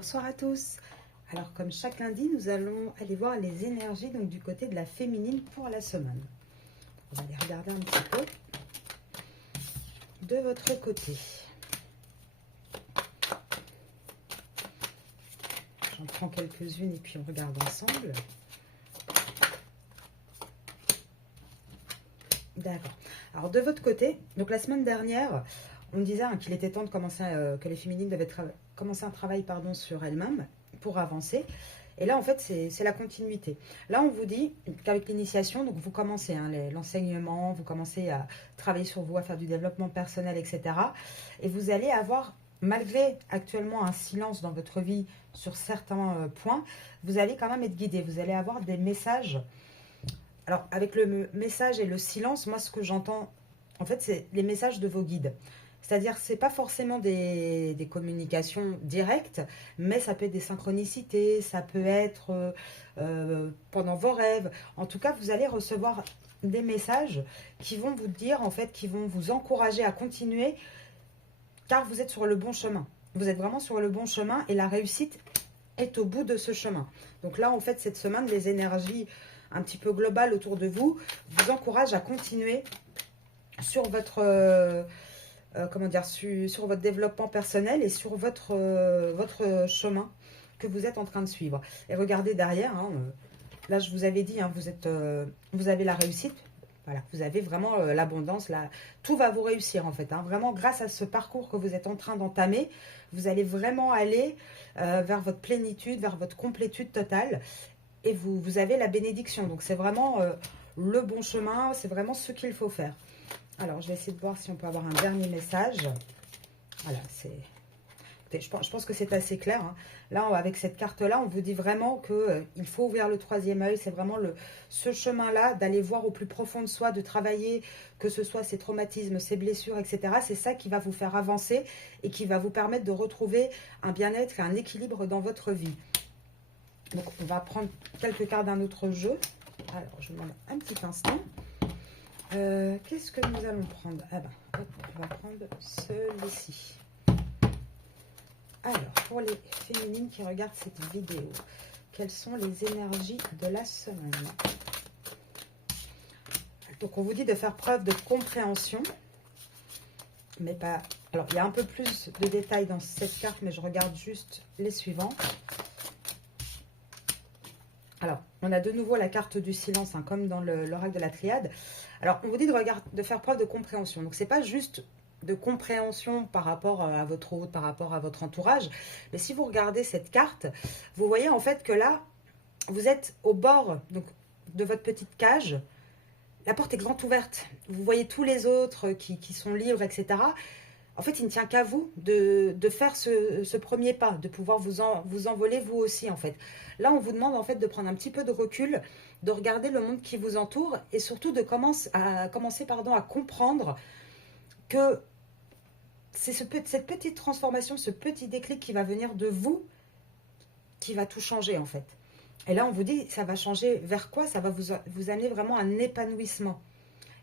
Bonsoir à tous. Alors comme chaque lundi, nous allons aller voir les énergies donc du côté de la féminine pour la semaine. On va aller regarder un petit peu de votre côté. J'en prends quelques-unes et puis on regarde ensemble. D'accord. Alors de votre côté, donc la semaine dernière, on disait qu'il était temps de commencer, que les féminines devaient commencer un travail sur elles-mêmes pour avancer. Et là, en fait, c'est la continuité. Là, on vous dit qu'avec l'initiation, donc vous commencez l'enseignement, vous commencez à travailler sur vous, à faire du développement personnel, etc. Et vous allez avoir, malgré actuellement un silence dans votre vie sur certains points, vous allez quand même être guidé. Vous allez avoir des messages. Alors, avec le message et le silence, moi, ce que j'entends, en fait, c'est les messages de vos guides. C'est-à-dire, ce n'est pas forcément des communications directes, mais ça peut être des synchronicités, ça peut être pendant vos rêves. En tout cas, vous allez recevoir des messages qui vont vous dire, en fait, qui vont vous encourager à continuer, car vous êtes sur le bon chemin. Vous êtes vraiment sur le bon chemin et la réussite est au bout de ce chemin. Donc là, en fait, cette semaine, les énergies un petit peu globales autour de vous vous encouragent à continuer sur votre... sur votre développement personnel et sur votre chemin que vous êtes en train de suivre. Et regardez derrière, là je vous avais dit, vous avez la réussite, voilà, vous avez vraiment l'abondance, tout va vous réussir en fait. Vraiment grâce à ce parcours que vous êtes en train d'entamer, vous allez vraiment aller vers votre plénitude, vers votre complétude totale et vous avez la bénédiction. Donc c'est vraiment le bon chemin, c'est vraiment ce qu'il faut faire. Alors, je vais essayer de voir si on peut avoir un dernier message. Voilà, je pense que c'est assez clair. Là, avec cette carte-là, on vous dit vraiment qu'il faut ouvrir le troisième œil. C'est vraiment ce chemin-là, d'aller voir au plus profond de soi, de travailler, que ce soit ses traumatismes, ses blessures, etc. C'est ça qui va vous faire avancer et qui va vous permettre de retrouver un bien-être et un équilibre dans votre vie. Donc, on va prendre quelques cartes d'un autre jeu. Alors, je vous demande un petit instant. Qu'est-ce que nous allons prendre? Ah ben, hop, on va prendre celui-ci. Alors, pour les féminines qui regardent cette vidéo, quelles sont les énergies de la semaine? Donc, on vous dit de faire preuve de compréhension, mais pas... Alors, il y a un peu plus de détails dans cette carte, mais je regarde juste les suivants. Alors, on a de nouveau la carte du silence, comme dans l'oracle de la triade. Alors, on vous dit de faire preuve de compréhension. Donc, ce n'est pas juste de compréhension par rapport à votre hôte, par rapport à votre entourage. Mais si vous regardez cette carte, vous voyez en fait que là, vous êtes au bord de votre petite cage. La porte est grande ouverte. Vous voyez tous les autres qui sont libres, etc. En fait, il ne tient qu'à vous de faire ce premier pas, de pouvoir vous envoler vous aussi, en fait. Là, on vous demande, en fait, de prendre un petit peu de recul, de regarder le monde qui vous entoure et surtout de commencer à comprendre que c'est cette petite transformation, ce petit déclic qui va venir de vous qui va tout changer, en fait. Et là, on vous dit, ça va changer vers quoi? Ça va vous amener vraiment un épanouissement.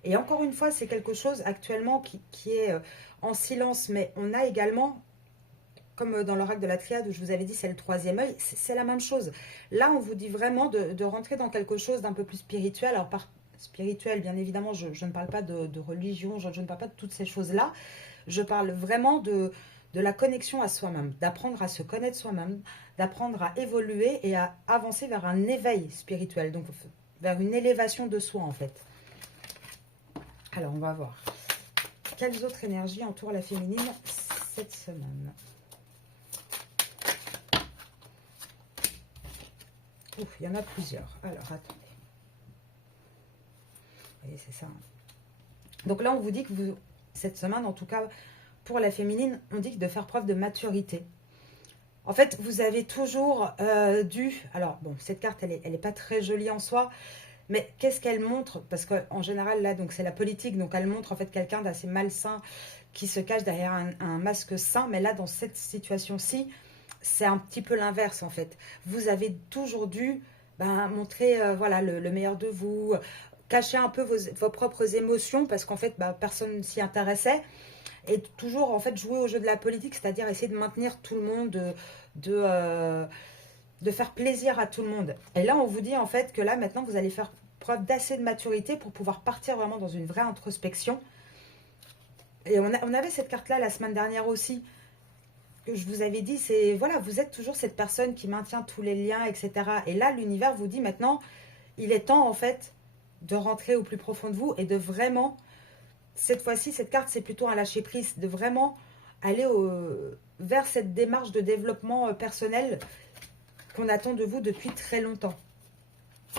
Et encore une fois, c'est quelque chose actuellement qui est en silence, mais on a également, comme dans l'oracle de la triade où je vous avais dit c'est le troisième œil, c'est la même chose. Là, on vous dit vraiment de rentrer dans quelque chose d'un peu plus spirituel. Alors par spirituel, bien évidemment, je ne parle pas de religion, je ne parle pas de toutes ces choses-là. Je parle vraiment de la connexion à soi-même, d'apprendre à se connaître soi-même, d'apprendre à évoluer et à avancer vers un éveil spirituel, donc vers une élévation de soi en fait. Alors, on va voir. Quelles autres énergies entourent la féminine cette semaine? Ouf, il y en a plusieurs. Alors, attendez. Vous voyez, c'est ça. Donc là, on vous dit que cette semaine, en tout cas, pour la féminine, on dit de faire preuve de maturité. En fait, vous avez toujours dû... Alors, bon, cette carte, elle est pas très jolie en soi, mais qu'est-ce qu'elle montre? Parce qu'en général, là, donc c'est la politique, donc elle montre en fait quelqu'un d'assez malsain qui se cache derrière un masque sain. Mais là, dans cette situation-ci, c'est un petit peu l'inverse en fait. Vous avez toujours dû montrer voilà, le meilleur de vous, cacher un peu vos propres émotions parce qu'en fait, personne ne s'y intéressait. Et toujours, en fait, jouer au jeu de la politique, c'est-à-dire essayer de maintenir tout le monde, de faire plaisir à tout le monde. Et là, on vous dit, en fait, que là, maintenant, vous allez faire preuve d'assez de maturité pour pouvoir partir vraiment dans une vraie introspection. Et on avait cette carte-là la semaine dernière aussi, que je vous avais dit, c'est, voilà, vous êtes toujours cette personne qui maintient tous les liens, etc. Et là, l'univers vous dit maintenant, il est temps, en fait, de rentrer au plus profond de vous et de vraiment, cette fois-ci, cette carte, c'est plutôt un lâcher-prise, de vraiment aller vers cette démarche de développement personnel qu'on attend de vous depuis très longtemps.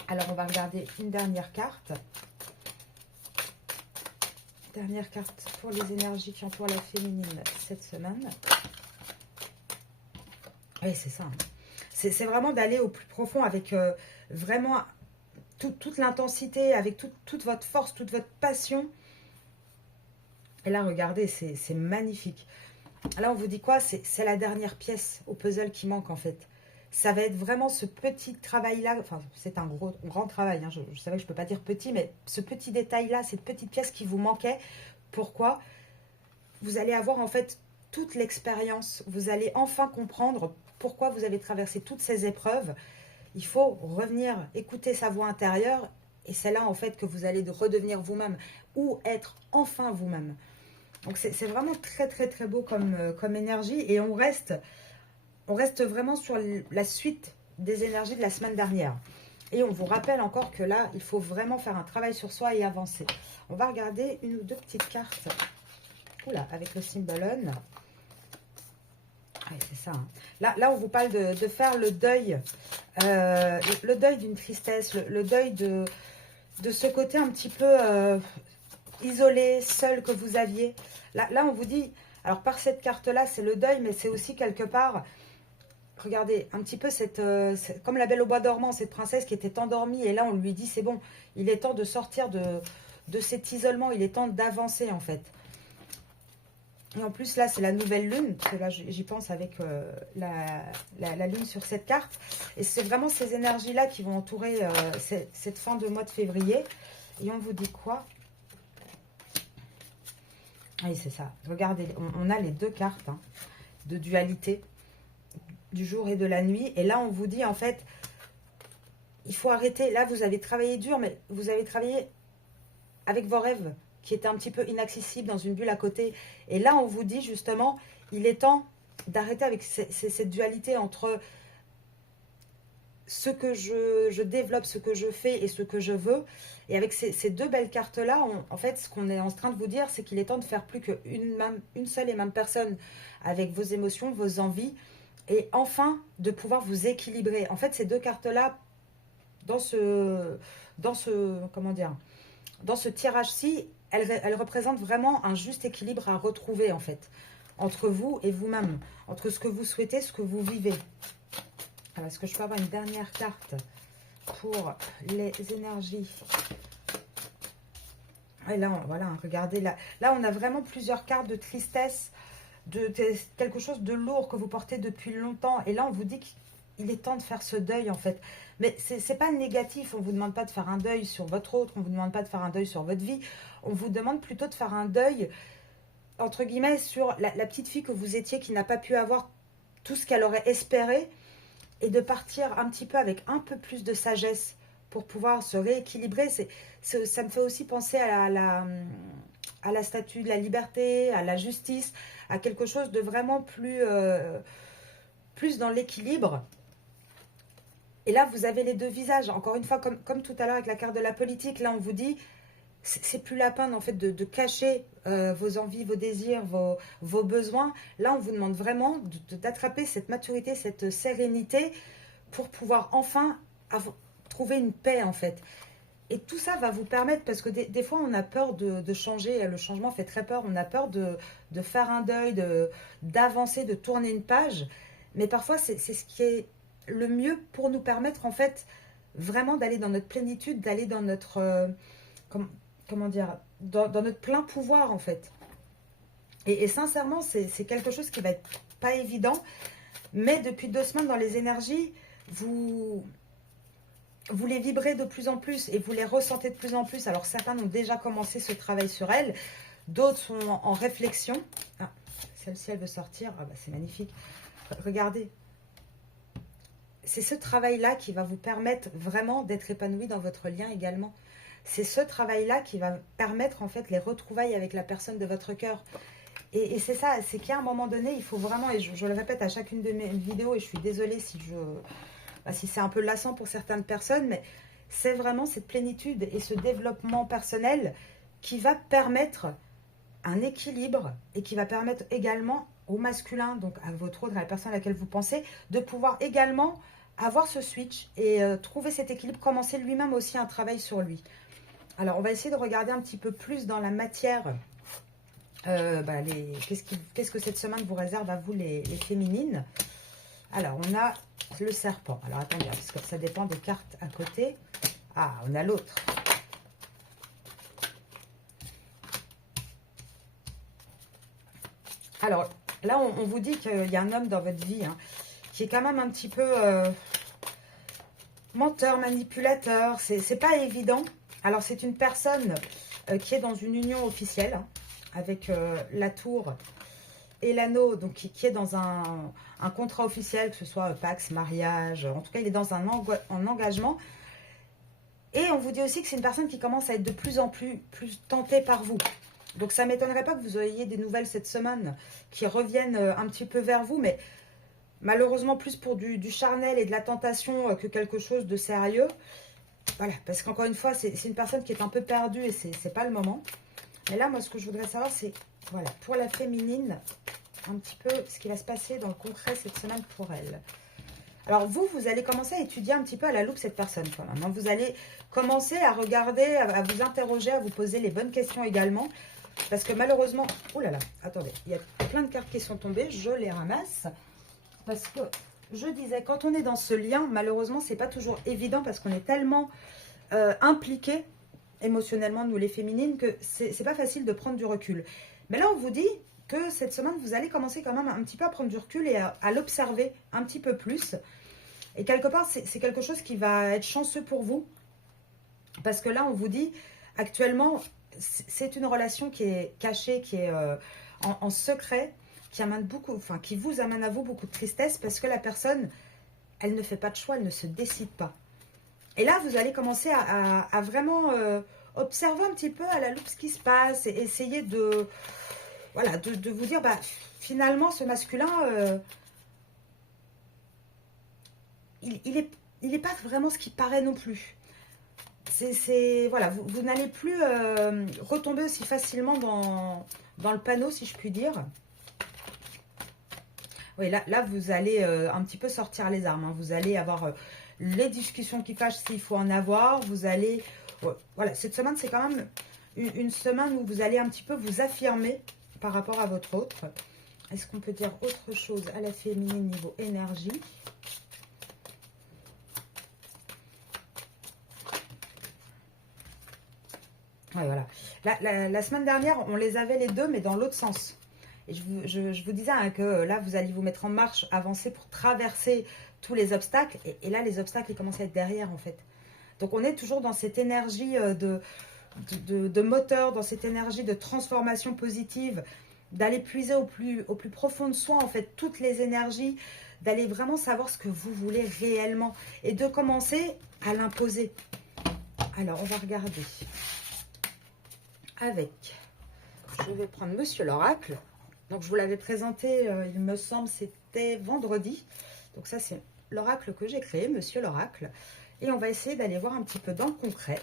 Alors, on va regarder une dernière carte. Dernière carte pour les énergies qui entourent la féminine cette semaine. Oui, c'est ça. C'est vraiment d'aller au plus profond avec vraiment toute l'intensité, avec toute votre force, toute votre passion. Et là, regardez, c'est magnifique. Là, on vous dit quoi? C'est la dernière pièce au puzzle qui manque, en fait. Ça va être vraiment ce petit travail-là. Enfin, c'est un grand travail. Hein. Je savais que je ne peux pas dire petit, mais ce petit détail-là, cette petite pièce qui vous manquait. Pourquoi? Vous allez avoir, en fait, toute l'expérience. Vous allez enfin comprendre pourquoi vous avez traversé toutes ces épreuves. Il faut revenir écouter sa voix intérieure. Et c'est là, en fait, que vous allez redevenir vous-même. Ou être enfin vous-même. Donc, c'est vraiment très, très, très beau comme énergie. Et on reste vraiment sur la suite des énergies de la semaine dernière. Et on vous rappelle encore que là, il faut vraiment faire un travail sur soi et avancer. On va regarder une ou deux petites cartes. Oula, avec le symbolone. Ouais, c'est ça. Hein. Là, on vous parle de faire le deuil. Le deuil d'une tristesse. Le deuil de ce côté un petit peu isolé, seul que vous aviez. Là, on vous dit... Alors, par cette carte-là, c'est le deuil, mais c'est aussi quelque part... Regardez, un petit peu comme la Belle au bois dormant, cette princesse qui était endormie. Et là, on lui dit, c'est bon, il est temps de sortir de cet isolement. Il est temps d'avancer, en fait. Et en plus, là, c'est la nouvelle lune. Parce que là, j'y pense avec la lune sur cette carte. Et c'est vraiment ces énergies-là qui vont entourer cette fin de mois de février. Et on vous dit quoi? Oui, c'est ça. Regardez, on a les deux cartes hein, de dualité. Du jour et de la nuit. Et là, on vous dit, en fait, il faut arrêter. Là, vous avez travaillé dur, mais vous avez travaillé avec vos rêves qui étaient un petit peu inaccessibles dans une bulle à côté. Et là, on vous dit, justement, il est temps d'arrêter avec cette dualité entre ce que je développe, ce que je fais et ce que je veux. Et avec ces deux belles cartes-là, en fait, ce qu'on est en train de vous dire, c'est qu'il est temps de faire plus qu'une seule et même personne avec vos émotions, vos envies, et enfin, de pouvoir vous équilibrer. En fait, ces deux cartes-là, dans ce tirage-ci, elles représentent vraiment un juste équilibre à retrouver, en fait, entre vous et vous-même, entre ce que vous souhaitez, ce que vous vivez. Alors, est-ce que je peux avoir une dernière carte pour les énergies? Et là, voilà, regardez, là, on a vraiment plusieurs cartes de tristesse, de quelque chose de lourd que vous portez depuis longtemps. Et là, on vous dit qu'il est temps de faire ce deuil, en fait. Mais c'est pas négatif. On ne vous demande pas de faire un deuil sur votre autre. On ne vous demande pas de faire un deuil sur votre vie. On vous demande plutôt de faire un deuil, entre guillemets, sur la petite fille que vous étiez qui n'a pas pu avoir tout ce qu'elle aurait espéré et de partir un petit peu avec un peu plus de sagesse pour pouvoir se rééquilibrer. Ça me fait aussi penser à la statue de la liberté, à la justice, à quelque chose de vraiment plus dans l'équilibre. Et là, vous avez les deux visages. Encore une fois, comme tout à l'heure avec la carte de la politique, là, on vous dit, c'est plus la peine, en fait, de cacher vos envies, vos désirs, vos besoins. Là, on vous demande vraiment d'attraper cette maturité, cette sérénité pour pouvoir enfin trouver une paix, en fait. Et tout ça va vous permettre, parce que des fois, on a peur de changer. Le changement fait très peur. On a peur de faire un deuil, d'avancer, de tourner une page. Mais parfois, c'est ce qui est le mieux pour nous permettre, en fait, vraiment d'aller dans notre plénitude, d'aller dans notre... comment dire, dans notre plein pouvoir, en fait. Et sincèrement, c'est quelque chose qui va être pas évident. Mais depuis 2 semaines, dans les énergies, vous les vibrez de plus en plus et vous les ressentez de plus en plus. Alors, certains ont déjà commencé ce travail sur elles. D'autres sont en réflexion. Ah, celle-ci, elle veut sortir. Ah bah, c'est magnifique. Regardez. C'est ce travail-là qui va vous permettre vraiment d'être épanoui dans votre lien également. C'est ce travail-là qui va permettre en fait les retrouvailles avec la personne de votre cœur. Et c'est ça, c'est qu'à un moment donné, il faut vraiment, et je le répète à chacune de mes vidéos, et je suis désolée si c'est un peu lassant pour certaines personnes, mais c'est vraiment cette plénitude et ce développement personnel qui va permettre un équilibre et qui va permettre également au masculin, donc à votre autre, à la personne à laquelle vous pensez, de pouvoir également avoir ce switch et trouver cet équilibre, commencer lui-même aussi un travail sur lui. Alors, on va essayer de regarder un petit peu plus dans la matière. Qu'est-ce que cette semaine vous réserve à vous, les féminines? Alors, on a le serpent. Alors, attendez, parce que ça dépend des cartes à côté. Ah, on a l'autre. Alors, là, on vous dit qu'il y a un homme dans votre vie qui est quand même un petit peu menteur, manipulateur. C'est pas évident. Alors, c'est une personne qui est dans une union officielle avec la tour et l'anneau, donc qui est dans un contrat officiel, que ce soit Pax, mariage. En tout cas, il est dans un engagement. Et on vous dit aussi que c'est une personne qui commence à être de plus en plus tentée par vous. Donc, ça ne m'étonnerait pas que vous ayez des nouvelles cette semaine qui reviennent un petit peu vers vous, mais malheureusement plus pour du charnel et de la tentation que quelque chose de sérieux. Voilà, parce qu'encore une fois, c'est une personne qui est un peu perdue et c'est pas le moment. Mais là, moi, ce que je voudrais savoir, c'est, voilà, pour la féminine, un petit peu ce qui va se passer dans le concret cette semaine pour elle. Alors, vous allez commencer à étudier un petit peu à la loupe cette personne, quand même. Vous allez commencer à regarder, à vous interroger, à vous poser les bonnes questions également. Parce que malheureusement, oh là là, attendez, il y a plein de cartes qui sont tombées, je les ramasse. Parce que je disais, quand on est dans ce lien, malheureusement, c'est pas toujours évident parce qu'on est tellement impliqués émotionnellement, nous les féminines, que c'est pas facile de prendre du recul. Mais là, on vous dit que cette semaine, vous allez commencer quand même un petit peu à prendre du recul et à l'observer un petit peu plus. Et quelque part, c'est quelque chose qui va être chanceux pour vous. Parce que là, on vous dit, actuellement, c'est une relation qui est cachée, qui est en secret, qui amène beaucoup, enfin, qui vous amène à vous beaucoup de tristesse parce que la personne, elle ne fait pas de choix, elle ne se décide pas. Et là, vous allez commencer à vraiment observer un petit peu à la loupe ce qui se passe et essayer de, voilà, de vous dire, bah, finalement, ce masculin, il est pas vraiment ce qui paraît non plus. Voilà, vous n'allez plus retomber aussi facilement dans le panneau, si je puis dire. Oui, là vous allez un petit peu sortir les armes. Vous allez avoir les discussions qui fâchent s'il faut en avoir. Vous allez... voilà, cette semaine, c'est quand même une semaine où vous allez un petit peu vous affirmer par rapport à votre autre. Est-ce qu'on peut dire autre chose à la féminine niveau énergie? Ouais, voilà. La semaine dernière, on les avait les deux, mais dans l'autre sens. Et je vous disais que là, vous allez vous mettre en marche, avancer pour traverser tous les obstacles. Et là, les obstacles, ils commencent à être derrière, en fait. Donc, on est toujours dans cette énergie de moteur, dans cette énergie de transformation positive, d'aller puiser au plus profond de soi, en fait, toutes les énergies, d'aller vraiment savoir ce que vous voulez réellement et de commencer à l'imposer. Alors, on va regarder avec... Je vais prendre Monsieur l'Oracle. Donc, je vous l'avais présenté, il me semble, c'était vendredi. Donc, ça, c'est l'oracle que j'ai créé, Monsieur l'Oracle. Et on va essayer d'aller voir un petit peu dans le concret.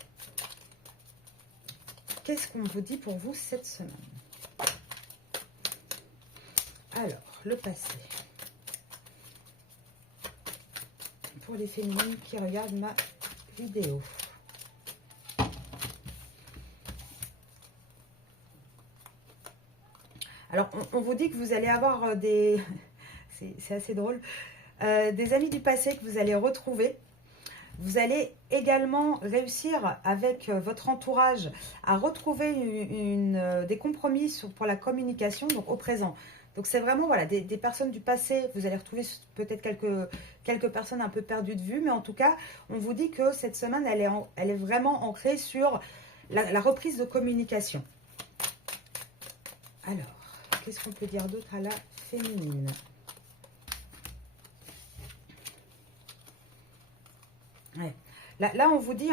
Qu'est-ce qu'on vous dit pour vous cette semaine? Alors, le passé. Pour les féminines qui regardent ma vidéo. Alors, on vous dit que vous allez avoir des... c'est assez drôle. Des amis du passé que vous allez retrouver. Vous allez également réussir avec votre entourage à retrouver des compromis pour la communication, donc au présent. Donc, c'est vraiment voilà, des personnes du passé. Vous allez retrouver peut-être quelques personnes un peu perdues de vue. Mais en tout cas, on vous dit que cette semaine, elle est vraiment ancrée sur la reprise de communication. Alors, qu'est-ce qu'on peut dire d'autre à la féminine? Ouais. Là, on vous dit,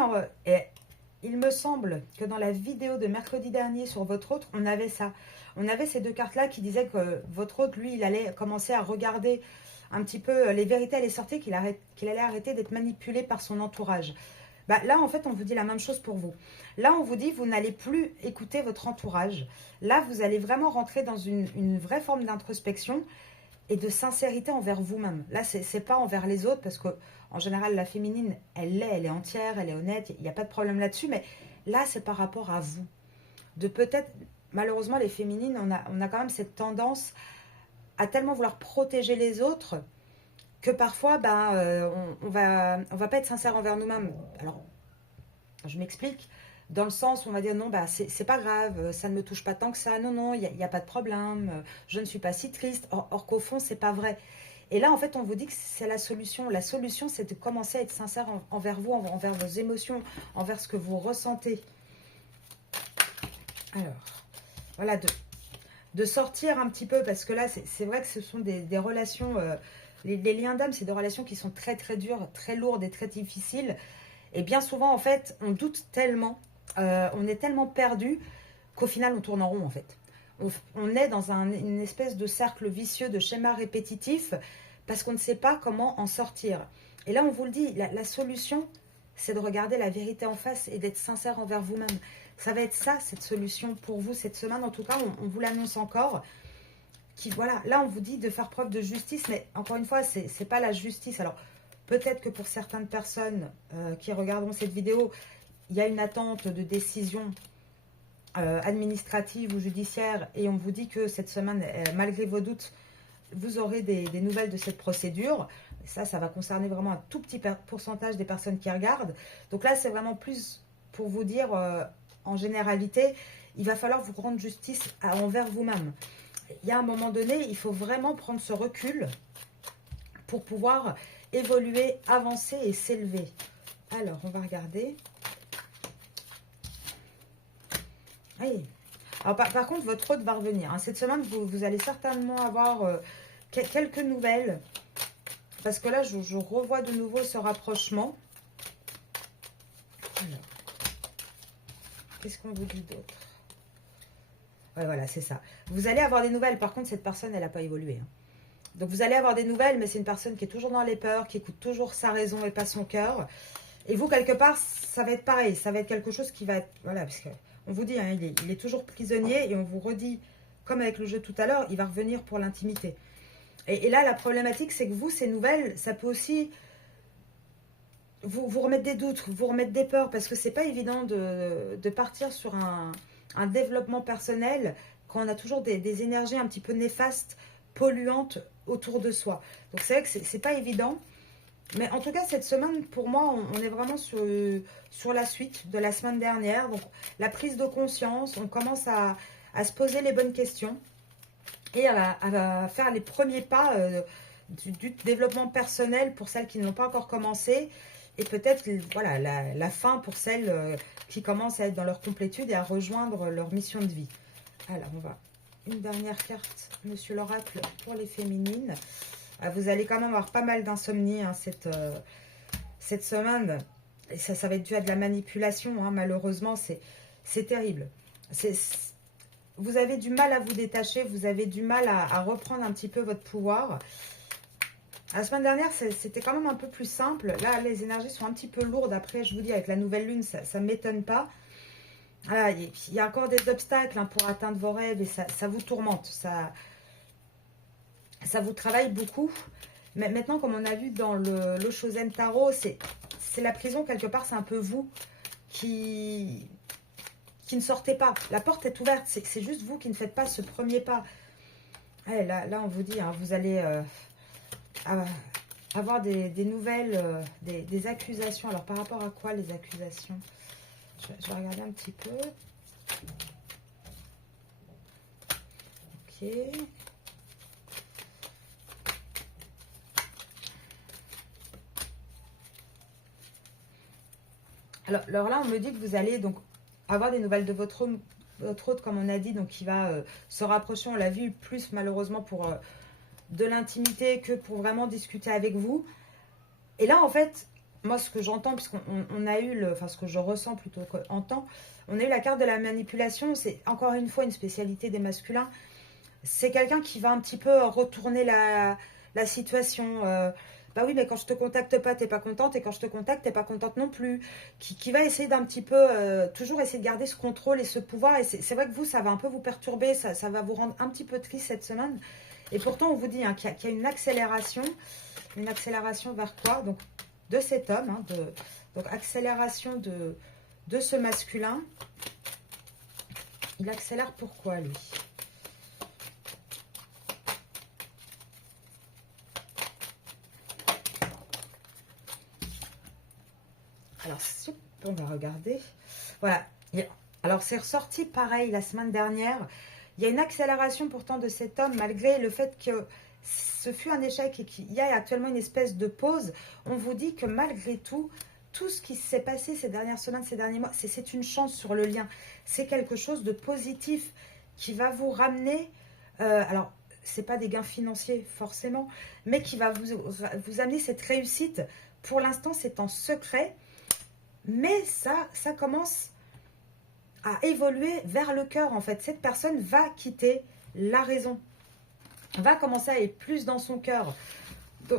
il me semble que dans la vidéo de mercredi dernier sur votre autre, on avait ça. On avait ces deux cartes-là qui disaient que votre autre, lui, il allait commencer à regarder un petit peu les vérités à les sortir, qu'il allait arrêter d'être manipulé par son entourage. Bah, là, en fait, on vous dit la même chose pour vous. Là, on vous dit, vous n'allez plus écouter votre entourage. Là, vous allez vraiment rentrer dans une vraie forme d'introspection et de sincérité envers vous-même. Là, c'est pas envers les autres, parce que en général, la féminine, elle est entière, elle est honnête, il n'y a pas de problème là-dessus, mais là, c'est par rapport à vous. De peut-être, malheureusement, les féminines, on a quand même cette tendance à tellement vouloir protéger les autres que parfois, ben, on va pas être sincère envers nous-mêmes. Alors, je m'explique. Dans le sens où on va dire non, bah, c'est pas grave, ça ne me touche pas tant que ça, non, non, il n'y a pas de problème, je ne suis pas si triste, or qu'au fond, c'est pas vrai. Et là, en fait, on vous dit que c'est la solution. La solution, c'est de commencer à être sincère envers vous, envers vos émotions, envers ce que vous ressentez. Alors, voilà, de sortir un petit peu, parce que là, c'est vrai que ce sont des relations, les liens d'âme, c'est des relations qui sont très, très dures, très lourdes et très difficiles. Et bien souvent, en fait, on doute tellement, on est tellement perdu qu'au final, on tourne en rond, en fait. On est dans une espèce de cercle vicieux, de schéma répétitif, parce qu'on ne sait pas comment en sortir. Et là, on vous le dit, la solution, c'est de regarder la vérité en face et d'être sincère envers vous-même. Ça va être ça, cette solution pour vous cette semaine. En tout cas, on vous l'annonce encore. Voilà, là, on vous dit de faire preuve de justice, mais encore une fois, c'est pas la justice. Alors, peut-être que pour certaines personnes qui regarderont cette vidéo, il y a une attente de décision administrative ou judiciaire, et on vous dit que cette semaine, malgré vos doutes, vous aurez des nouvelles de cette procédure. Ça va concerner vraiment un tout petit pourcentage des personnes qui regardent. Donc là, c'est vraiment plus pour vous dire, en généralité, il va falloir vous rendre justice envers vous-même. Il y a un moment donné, il faut vraiment prendre ce recul pour pouvoir évoluer, avancer et s'élever. Alors, on va regarder. Oui. Alors, par contre, votre hôte va revenir. Hein. Cette semaine, vous allez certainement avoir quelques nouvelles. Parce que là, je revois de nouveau ce rapprochement. Alors, qu'est-ce qu'on vous dit d'autre? Ouais, voilà, c'est ça. Vous allez avoir des nouvelles. Par contre, cette personne, elle n'a pas évolué. Hein. Donc, vous allez avoir des nouvelles, mais c'est une personne qui est toujours dans les peurs, qui écoute toujours sa raison et pas son cœur. Et vous, quelque part, ça va être pareil. Ça va être quelque chose qui va être... Voilà, parce qu'on vous dit, hein, il est toujours prisonnier. Et on vous redit, comme avec le jeu tout à l'heure, il va revenir pour l'intimité. Et là, la problématique, c'est que vous, ces nouvelles, ça peut aussi vous remettre des doutes, vous remettre des peurs, parce que c'est pas évident de partir sur un développement personnel quand on a toujours des énergies un petit peu néfastes, polluantes autour de soi. Donc c'est vrai que c'est pas évident. Mais en tout cas, cette semaine, pour moi, on est vraiment sur la suite de la semaine dernière. Donc la prise de conscience, on commence à se poser les bonnes questions. Et à faire les premiers pas du développement personnel pour celles qui ne l'ont pas encore commencé. Et peut-être voilà, la fin pour celles qui commencent à être dans leur complétude et à rejoindre leur mission de vie. Alors, on va... Une dernière carte, Monsieur l'Oracle, pour les féminines. Vous allez quand même avoir pas mal d'insomnie hein, cette semaine. Et ça va être dû à de la manipulation. Hein, malheureusement, c'est terrible. Vous avez du mal à vous détacher, vous avez du mal à reprendre un petit peu votre pouvoir. La semaine dernière, c'était quand même un peu plus simple. Là, les énergies sont un petit peu lourdes. Après, je vous dis, avec la nouvelle lune, ça ne m'étonne pas. Voilà, il y a encore des obstacles hein, pour atteindre vos rêves et ça vous tourmente. Ça vous travaille beaucoup. Mais maintenant, comme on a vu dans le Shozen Tarot, c'est la prison quelque part. C'est un peu vous qui ne sortez pas. La porte est ouverte. C'est juste vous qui ne faites pas ce premier pas. Ouais, là, on vous dit, hein, vous allez avoir des nouvelles, des accusations. Alors, par rapport à quoi les accusations? Je vais regarder un petit peu. Ok. Alors là, on me dit que vous allez donc avoir des nouvelles de votre votre hôte, comme on a dit, donc qui va se rapprocher, on l'a vu, plus malheureusement pour de l'intimité que pour vraiment discuter avec vous. Et là, en fait, moi, ce que j'entends, puisqu'on a eu, enfin, ce que je ressens plutôt qu'entends, on a eu la carte de la manipulation. C'est encore une fois une spécialité des masculins. C'est quelqu'un qui va un petit peu retourner la situation. Bah oui, mais quand je te contacte pas, t'es pas contente, et quand je te contacte, t'es pas contente non plus. Qui va essayer d'un petit peu, toujours essayer de garder ce contrôle et ce pouvoir. Et c'est vrai que vous, ça va un peu vous perturber, ça va vous rendre un petit peu triste cette semaine. Et pourtant, on vous dit hein, qu'il y a une accélération. Une accélération vers quoi? Donc, de cet homme, hein, donc accélération de ce masculin. Il accélère pourquoi, lui? Alors, on va regarder. Voilà. Alors, c'est ressorti pareil la semaine dernière. Il y a une accélération pourtant de cet homme, malgré le fait que ce fut un échec et qu'il y a actuellement une espèce de pause. On vous dit que malgré tout, tout ce qui s'est passé ces dernières semaines, ces derniers mois, c'est une chance sur le lien. C'est quelque chose de positif qui va vous ramener... alors, c'est pas des gains financiers forcément, mais qui va vous amener cette réussite. Pour l'instant, c'est en secret. Mais ça commence à évoluer vers le cœur, en fait. Cette personne va quitter la raison, va commencer à aller plus dans son cœur.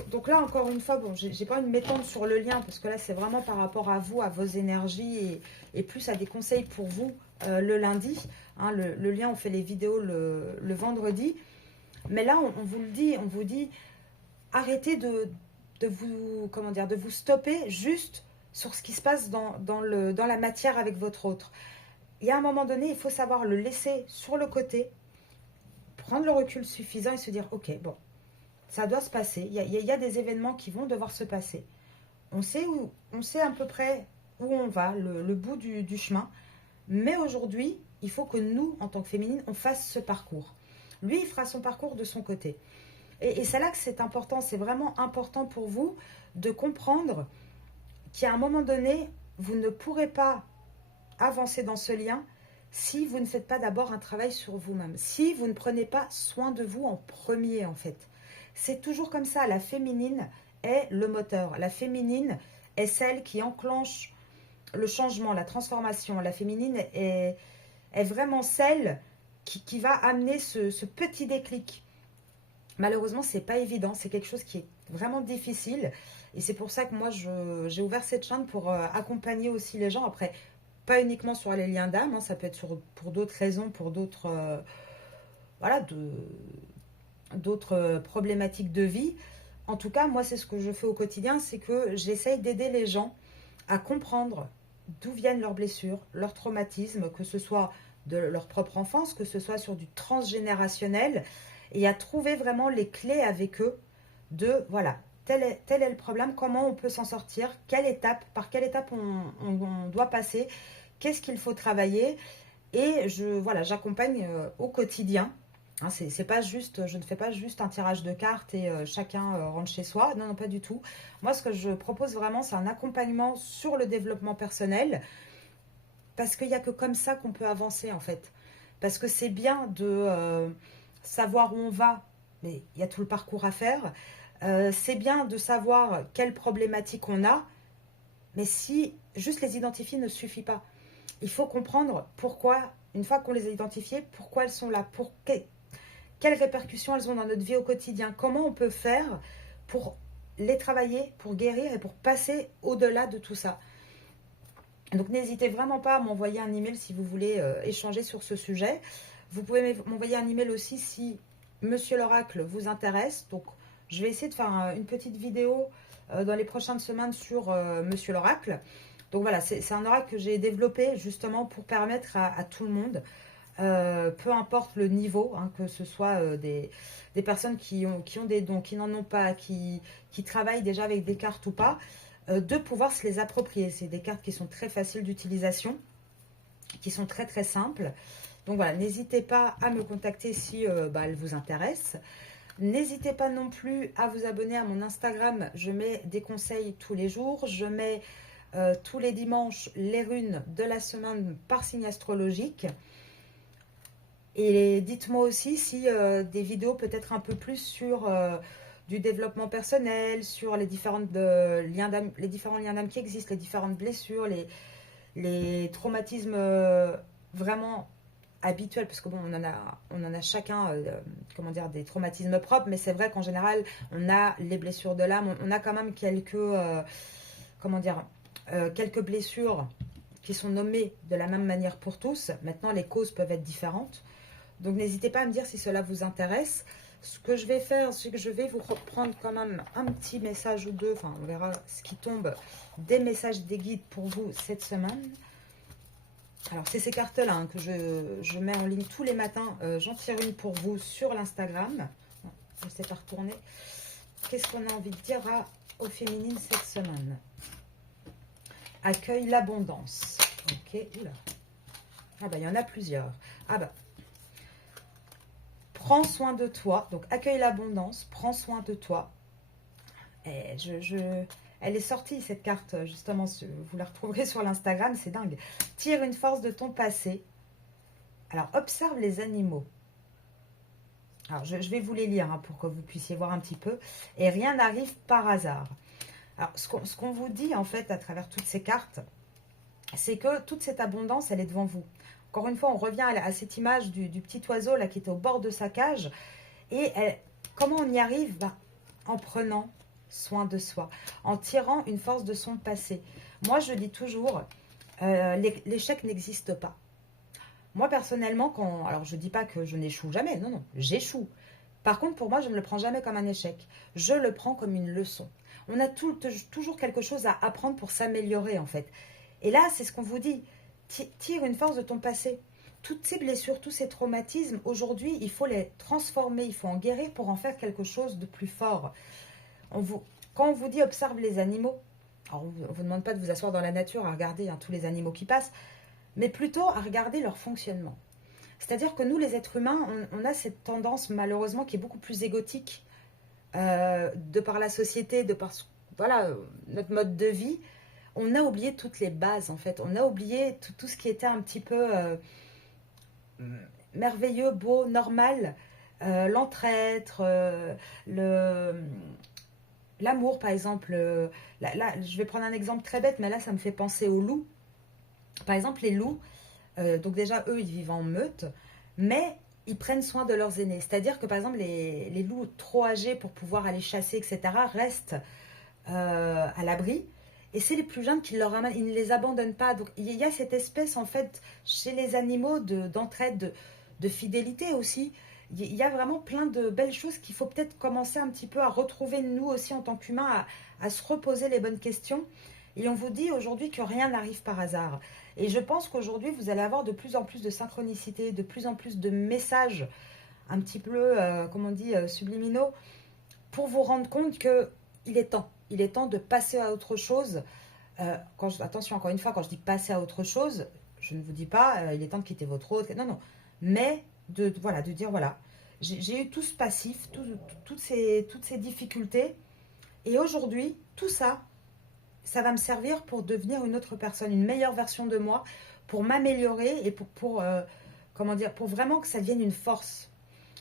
Donc là, encore une fois, bon, j'ai pas envie de m'étendre sur le lien, parce que là, c'est vraiment par rapport à vous, à vos énergies, et plus à des conseils pour vous le lundi. Hein, le lien, on fait les vidéos le vendredi. Mais là, on vous le dit, on vous dit, arrêtez de vous stopper juste sur ce qui se passe dans la matière avec votre autre. Il y a un moment donné, il faut savoir le laisser sur le côté, prendre le recul suffisant et se dire, ok, bon, ça doit se passer. Il y a des événements qui vont devoir se passer. On sait à peu près où on va, le bout du chemin. Mais aujourd'hui, il faut que nous, en tant que féminine, on fasse ce parcours. Lui, il fera son parcours de son côté. Et c'est là que c'est important. C'est vraiment important pour vous de comprendre qu'à un moment donné, vous ne pourrez pas avancer dans ce lien si vous ne faites pas d'abord un travail sur vous-même. Si vous ne prenez pas soin de vous en premier, en fait. C'est toujours comme ça. La féminine est le moteur. La féminine est celle qui enclenche le changement, la transformation. La féminine est vraiment celle qui va amener ce petit déclic. Malheureusement, c'est pas évident. C'est quelque chose qui est vraiment difficile. Et c'est pour ça que moi, j'ai ouvert cette chaîne pour accompagner aussi les gens. Après, pas uniquement sur les liens d'âme. Hein, ça peut être pour d'autres raisons, pour d'autres... voilà, d'autres problématiques de vie. En tout cas, moi, c'est ce que je fais au quotidien, c'est que j'essaye d'aider les gens à comprendre d'où viennent leurs blessures, leurs traumatismes, que ce soit de leur propre enfance, que ce soit sur du transgénérationnel, et à trouver vraiment les clés avec eux de, voilà, tel est le problème, comment on peut s'en sortir, par quelle étape on doit passer, qu'est-ce qu'il faut travailler, et j'accompagne au quotidien. Hein, c'est pas juste, je ne fais pas juste un tirage de cartes et chacun rentre chez soi. Non, non, pas du tout. Moi, ce que je propose vraiment, c'est un accompagnement sur le développement personnel. Parce qu'il n'y a que comme ça qu'on peut avancer, en fait. Parce que c'est bien de savoir où on va, mais il y a tout le parcours à faire. C'est bien de savoir quelles problématiques on a, mais si juste les identifier ne suffit pas. Il faut comprendre pourquoi, une fois qu'on les a identifiées, pourquoi elles sont là, quelles répercussions elles ont dans notre vie au quotidien, comment on peut faire pour les travailler, pour guérir et pour passer au-delà de tout ça. Donc n'hésitez vraiment pas à m'envoyer un email si vous voulez échanger sur ce sujet. Vous pouvez m'envoyer un email aussi si Monsieur l'Oracle vous intéresse. Donc je vais essayer de faire une petite vidéo dans les prochaines semaines sur Monsieur l'Oracle. Donc voilà, c'est un oracle que j'ai développé justement pour permettre à tout le monde, peu importe le niveau, hein, que ce soit des personnes qui ont des dons, qui n'en ont pas, qui travaillent déjà avec des cartes ou pas, de pouvoir se les approprier. C'est des cartes qui sont très faciles d'utilisation, qui sont très très simples. Donc voilà, n'hésitez pas à me contacter si elles vous intéressent. N'hésitez pas non plus à vous abonner à mon Instagram. Je mets des conseils tous les jours. Je mets tous les dimanches les runes de la semaine par signe astrologique. Et dites-moi aussi si des vidéos peut-être un peu plus sur du développement personnel, sur les les différents liens d'âme qui existent, les différentes blessures, les traumatismes vraiment habituels, parce que bon, on en a chacun, comment dire, des traumatismes propres, mais c'est vrai qu'en général, on a les blessures de l'âme, on a quand même quelques, comment dire, quelques blessures qui sont nommées de la même manière pour tous. Maintenant, les causes peuvent être différentes. Donc, n'hésitez pas à me dire si cela vous intéresse. Ce que je vais faire, c'est que je vais vous reprendre quand même un petit message ou deux. Enfin, on verra ce qui tombe. Des messages, des guides pour vous cette semaine. Alors, c'est ces cartes-là hein, que je mets en ligne tous les matins. J'en tire une pour vous sur l'Instagram. Je ne sais pas retourner. Qu'est-ce qu'on a envie de dire aux féminines cette semaine? Accueille l'abondance. Ok, oula. Ah bah, il y en a plusieurs. Ah bah, prends soin de toi. Donc, accueille l'abondance, prends soin de toi. Et elle est sortie, cette carte, justement. Vous la retrouverez sur l'Instagram, c'est dingue. Tire une force de ton passé. Alors, observe les animaux. Alors, je vais vous les lire hein, pour que vous puissiez voir un petit peu. Et rien n'arrive par hasard. Alors, ce qu'on vous dit, en fait, à travers toutes ces cartes, c'est que toute cette abondance, elle est devant vous. Encore une fois, on revient à cette image du petit oiseau là qui était au bord de sa cage. Et comment on y arrive? En prenant soin de soi, en tirant une force de son passé. Moi, je dis toujours, l'échec n'existe pas. Moi, personnellement, alors je ne dis pas que je n'échoue jamais, non, non, j'échoue. Par contre, pour moi, je ne le prends jamais comme un échec. Je le prends comme une leçon. On a toujours quelque chose à apprendre pour s'améliorer, en fait. Et là, c'est ce qu'on vous dit. Tire une force de ton passé. Toutes ces blessures, tous ces traumatismes, aujourd'hui, il faut les transformer, il faut en guérir pour en faire quelque chose de plus fort. Quand on vous dit observe les animaux, alors on ne vous demande pas de vous asseoir dans la nature à regarder tous les animaux qui passent, mais plutôt à regarder leur fonctionnement. C'est-à-dire que nous, les êtres humains, on a cette tendance malheureusement qui est beaucoup plus égotique de par la société, de par voilà, notre mode de vie. On a oublié toutes les bases en fait. On a oublié tout ce qui était un petit peu merveilleux, beau, normal. L'entraide, l'amour par exemple. Là, je vais prendre un exemple très bête, mais là ça me fait penser aux loups. Par exemple, les loups, donc déjà, eux, ils vivent en meute, mais ils prennent soin de leurs aînés. C'est-à-dire que, par exemple, les loups trop âgés pour pouvoir aller chasser, etc., restent à l'abri. Et c'est les plus jeunes qui leur ramènent, ils ne les abandonnent pas. Donc, il y a cette espèce, en fait, chez les animaux, d'entraide, de fidélité aussi. Il y a vraiment plein de belles choses qu'il faut peut-être commencer un petit peu à retrouver, nous aussi, en tant qu'humains, à se reposer les bonnes questions. Et on vous dit aujourd'hui que rien n'arrive par hasard. Et je pense qu'aujourd'hui, vous allez avoir de plus en plus de synchronicité, de plus en plus de messages un petit peu, comme on dit, subliminaux, pour vous rendre compte qu'il est temps. Il est temps de passer à autre chose. Attention, encore une fois, quand je dis passer à autre chose, je ne vous dis pas, il est temps de quitter votre autre. Non, non. Mais voilà, de dire, voilà, j'ai eu tout ce passif, toutes ces difficultés. Et aujourd'hui, tout ça, ça va me servir pour devenir une autre personne, une meilleure version de moi, pour m'améliorer et comment dire, pour vraiment que ça devienne une force.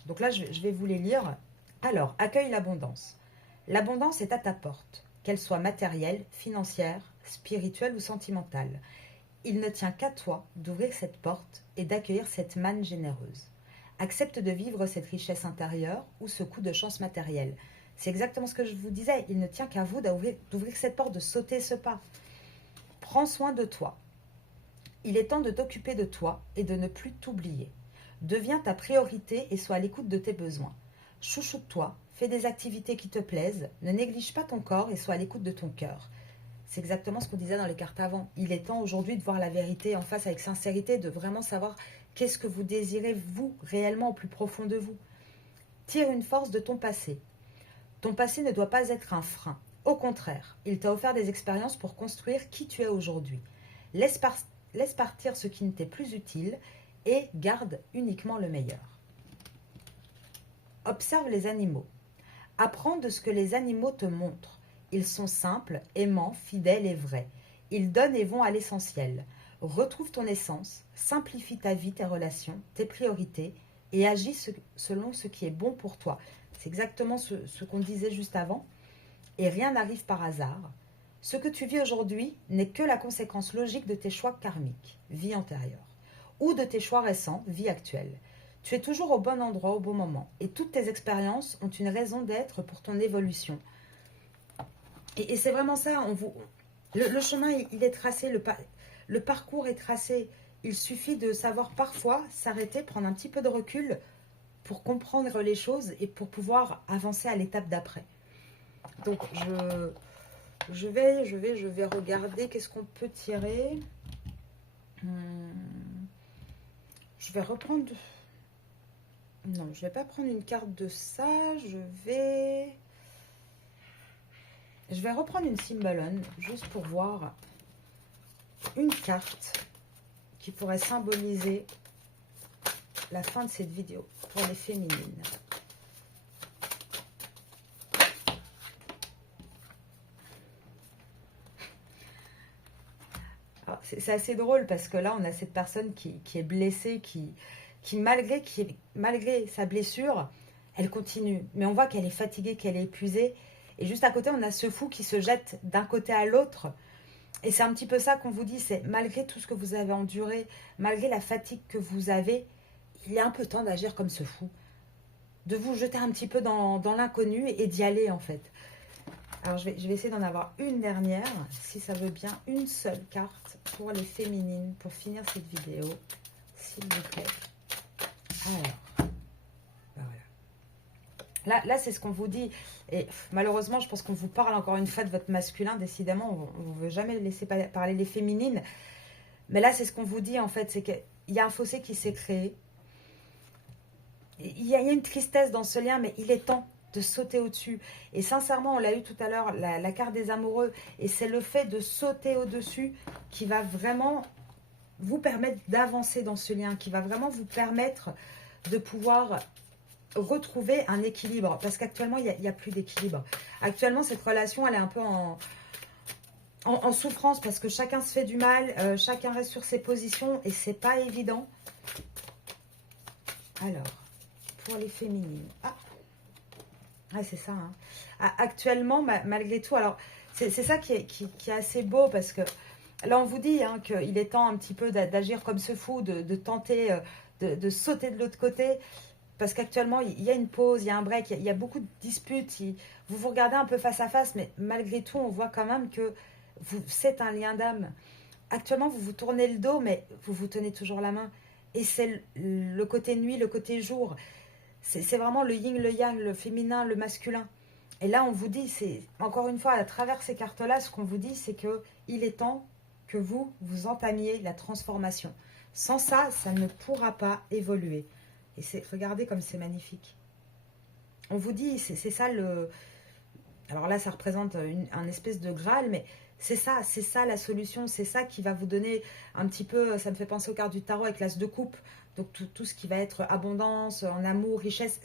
Donc là, je vais vous les lire. Alors, accueille l'abondance. L'abondance est à ta porte, qu'elle soit matérielle, financière, spirituelle ou sentimentale. Il ne tient qu'à toi d'ouvrir cette porte et d'accueillir cette manne généreuse. Accepte de vivre cette richesse intérieure ou ce coup de chance matérielle. C'est exactement ce que je vous disais. Il ne tient qu'à vous d'ouvrir cette porte, de sauter ce pas. Prends soin de toi. Il est temps de t'occuper de toi et de ne plus t'oublier. Deviens ta priorité et sois à l'écoute de tes besoins. Chouchoute-toi, fais des activités qui te plaisent, ne néglige pas ton corps et sois à l'écoute de ton cœur. C'est exactement ce qu'on disait dans les cartes avant. Il est temps aujourd'hui de voir la vérité en face avec sincérité, de vraiment savoir qu'est-ce que vous désirez vous réellement au plus profond de vous. Tire une force de ton passé. Ton passé ne doit pas être un frein. Au contraire, il t'a offert des expériences pour construire qui tu es aujourd'hui. Laisse partir ce qui ne t'est plus utile et garde uniquement le meilleur. Observe les animaux. Apprends de ce que les animaux te montrent. Ils sont simples, aimants, fidèles et vrais. Ils donnent et vont à l'essentiel. retrouve ton essence, simplifie ta vie, tes relations, tes priorités et agis selon ce qui est bon pour toi. C'est exactement ce qu'on disait juste avant. Et rien n'arrive par hasard. Ce que tu vis aujourd'hui n'est que la conséquence logique de tes choix karmiques, vie antérieure, ou de tes choix récents, vie actuelle. Tu es toujours au bon endroit au bon moment, et toutes tes expériences ont une raison d'être pour ton évolution. Et c'est vraiment ça, le chemin il est tracé, le parcours est tracé. Il suffit de savoir parfois s'arrêter, prendre un petit peu de recul pour comprendre les choses et pour pouvoir avancer à l'étape d'après. Donc je vais regarder qu'est-ce qu'on peut tirer. Je vais reprendre... Non, je ne vais pas prendre une carte de ça. Je vais reprendre une Symbolone, juste pour voir une carte qui pourrait symboliser la fin de cette vidéo pour les féminines. C'est assez drôle parce que là, on a cette personne qui est blessée, qui malgré sa blessure, elle continue. Mais on voit qu'elle est fatiguée, qu'elle est épuisée. Et juste à côté, on a ce fou qui se jette d'un côté à l'autre. Et c'est un petit peu ça qu'on vous dit, c'est malgré tout ce que vous avez enduré, malgré la fatigue que vous avez, il est un peu temps d'agir comme ce fou. De vous jeter un petit peu dans l'inconnu et d'y aller en fait. Alors je vais essayer d'en avoir une dernière, si ça veut bien, une seule carte pour les féminines, pour finir cette vidéo, s'il vous plaît. Alors, ben voilà. Là c'est ce qu'on vous dit, et malheureusement je pense qu'on vous parle encore une fois de votre masculin, décidément, on ne veut jamais laisser parler les féminines, mais là c'est ce qu'on vous dit en fait, c'est qu'il y a un fossé qui s'est créé, il y a une tristesse dans ce lien, mais il est temps de sauter au-dessus. Et sincèrement, on l'a eu tout à l'heure, la carte des amoureux. Et c'est le fait de sauter au-dessus qui va vraiment vous permettre d'avancer dans ce lien, qui va vraiment vous permettre de pouvoir retrouver un équilibre. Parce qu'actuellement, il n'y a plus d'équilibre. Actuellement, cette relation, elle est un peu en souffrance parce que chacun se fait du mal, chacun reste sur ses positions et c'est pas évident. Alors, pour les féminines... Ah, c'est ça. Hein. Actuellement, malgré tout, alors c'est ça qui est assez beau parce que là, on vous dit hein, qu'il est temps un petit peu d'agir comme ce fou, de tenter de sauter de l'autre côté parce qu'actuellement, il y a une pause, il y a un break, il y a beaucoup de disputes. Vous vous regardez un peu face à face, mais malgré tout, on voit quand même que c'est un lien d'âme. Actuellement, vous vous tournez le dos, mais vous vous tenez toujours la main. Et c'est le côté nuit, le côté jour. C'est vraiment le yin, le yang, le féminin, le masculin. Et là, on vous dit, c'est encore une fois, à travers ces cartes-là, ce qu'on vous dit, c'est qu'il est temps que vous entamiez la transformation. Sans ça, ça ne pourra pas évoluer. Et regardez comme c'est magnifique. On vous dit, c'est ça le... Alors là, ça représente un espèce de Graal, mais c'est ça la solution. C'est ça qui va vous donner un petit peu... Ça me fait penser aux cartes du tarot avec l'as de coupe. Donc tout ce qui va être abondance, en amour, richesse,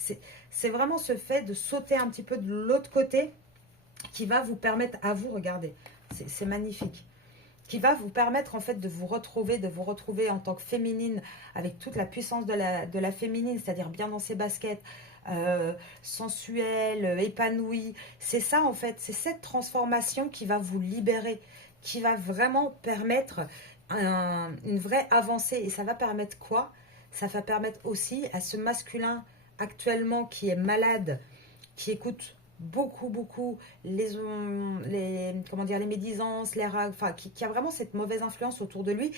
c'est vraiment ce fait de sauter un petit peu de l'autre côté qui va vous permettre à vous, regardez, c'est magnifique, qui va vous permettre en fait de vous retrouver en tant que féminine avec toute la puissance de la féminine, c'est-à-dire bien dans ses baskets, sensuelle, épanouie. C'est ça en fait, c'est cette transformation qui va vous libérer, qui va vraiment permettre une vraie avancée. Et ça va permettre quoi ? Ça va permettre aussi à ce masculin actuellement qui est malade, qui écoute beaucoup les médisances, les rags, enfin qui a vraiment cette mauvaise influence autour de lui.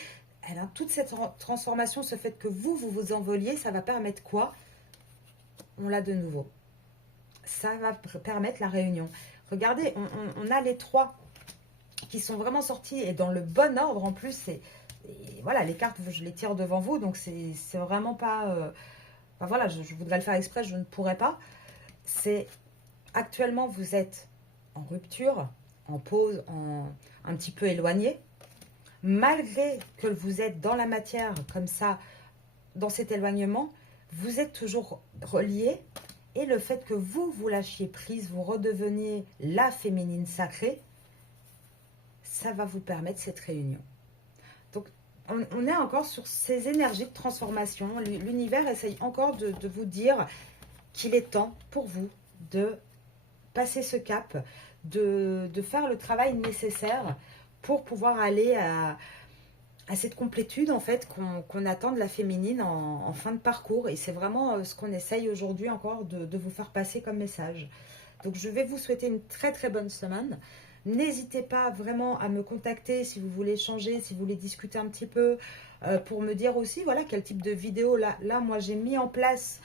Elle a toute cette transformation, ce fait que vous envoliez, ça va permettre quoi? On l'a de nouveau. Ça va permettre la réunion. Regardez, on a les trois qui sont vraiment sortis et dans le bon ordre en plus. Et voilà, les cartes, je les tire devant vous, donc c'est vraiment pas... enfin, voilà, je voudrais le faire exprès, je ne pourrais pas. C'est actuellement, vous êtes en rupture, en pause, un petit peu éloigné. Malgré que vous êtes dans la matière, comme ça, dans cet éloignement, vous êtes toujours reliés. Et le fait que vous lâchiez prise, vous redeveniez la féminine sacrée, ça va vous permettre cette réunion. Donc, on est encore sur ces énergies de transformation. L'univers essaye encore de vous dire qu'il est temps pour vous de passer ce cap, de faire le travail nécessaire pour pouvoir aller à cette complétude en fait qu'on attend de la féminine en fin de parcours. Et c'est vraiment ce qu'on essaye aujourd'hui encore de vous faire passer comme message. Donc je vais vous souhaiter une très très bonne semaine. N'hésitez pas vraiment à me contacter si vous voulez changer, si vous voulez discuter un petit peu, pour me dire aussi voilà quel type de vidéo. Là moi j'ai mis en place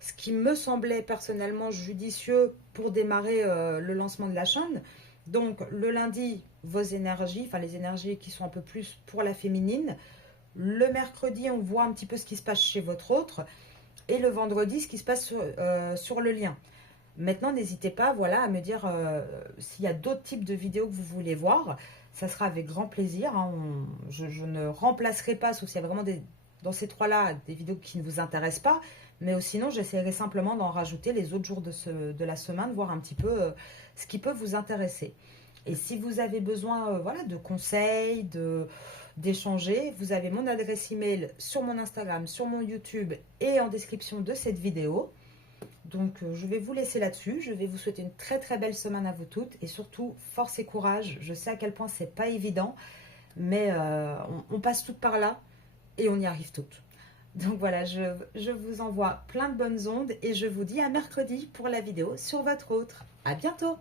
ce qui me semblait personnellement judicieux pour démarrer le lancement de la chaîne. Donc le lundi, vos énergies, enfin les énergies qui sont un peu plus pour la féminine. Le mercredi, on voit un petit peu ce qui se passe chez votre autre. Et le vendredi, ce qui se passe sur le lien. Maintenant, n'hésitez pas voilà, à me dire s'il y a d'autres types de vidéos que vous voulez voir. Ça sera avec grand plaisir. Hein. Je ne remplacerai pas, sauf s'il y a vraiment dans ces trois-là des vidéos qui ne vous intéressent pas. Mais sinon, j'essaierai simplement d'en rajouter les autres jours de la semaine, voir un petit peu ce qui peut vous intéresser. Et si vous avez besoin voilà, de conseils, d'échanger, vous avez mon adresse email sur mon Instagram, sur mon YouTube et en description de cette vidéo. Donc je vais vous laisser là-dessus. Je vais vous souhaiter une très très belle semaine à vous toutes. Et surtout, force et courage. Je sais à quel point c'est pas évident. Mais on passe toutes par là et on y arrive toutes. Donc voilà, je vous envoie plein de bonnes ondes. Et je vous dis à mercredi pour la vidéo sur votre autre. À bientôt!